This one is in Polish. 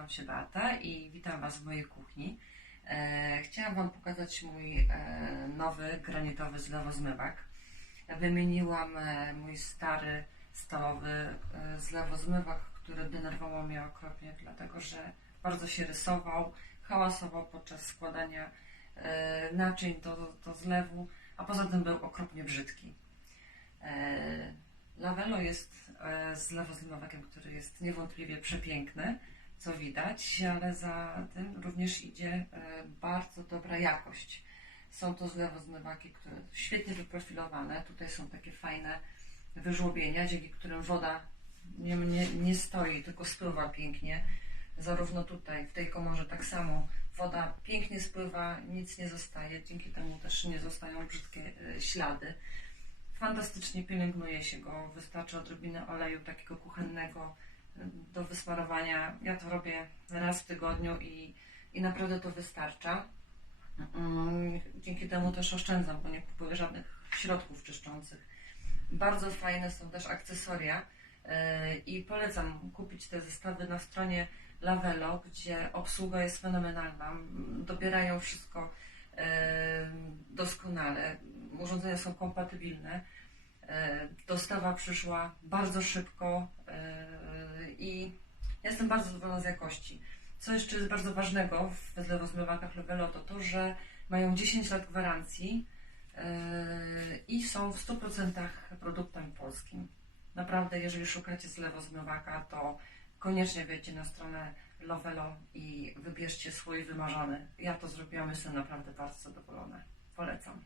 nazywam się Beata i witam Was w mojej kuchni. E, chciałam Wam pokazać mój e, nowy granitowy zlewozmywak. Wymieniłam e, mój stary stalowy zlewozmywak, który denerwował mnie okropnie, dlatego że bardzo się rysował, hałasował podczas składania naczyń do, do zlewu, a poza tym był okropnie brzydki. Lavello jest zlewozmywakiem, który jest niewątpliwie przepiękny, co widać, ale za tym również idzie e, bardzo dobra jakość. Są to zlewozmywaki, które świetnie wyprofilowane. Tutaj są takie fajne wyżłobienia, dzięki którym woda nie, nie, nie stoi, tylko spływa pięknie. Zarówno tutaj, w tej komorze, tak samo woda pięknie spływa, nic nie zostaje, dzięki temu też nie zostają brzydkie e, ślady. Fantastycznie pielęgnuje się go. Wystarczy odrobinę oleju takiego kuchennego do wysmarowania. Ja to robię raz w tygodniu i, i naprawdę to wystarcza. Mm, Dzięki temu też oszczędzam, bo nie kupuję żadnych środków czyszczących. Bardzo fajne są też akcesoria y, i polecam kupić te zestawy na stronie Lavello, gdzie obsługa jest fenomenalna. Dobierają wszystko y, doskonale. Urządzenia są kompatybilne. E, Dostawa przyszła bardzo szybko e, jestem bardzo zadowolona z jakości. Co jeszcze jest bardzo ważnego w zlewozmywakach Levelo to to, że mają 10 lat gwarancji e, i są w 100% produktem polskim. Naprawdę, jeżeli szukacie zlewozmywaka, to koniecznie wejdźcie na stronę Lovelo i wybierzcie swój wymarzony. Ja to zrobiłam, jestem naprawdę bardzo zadowolona. Polecam.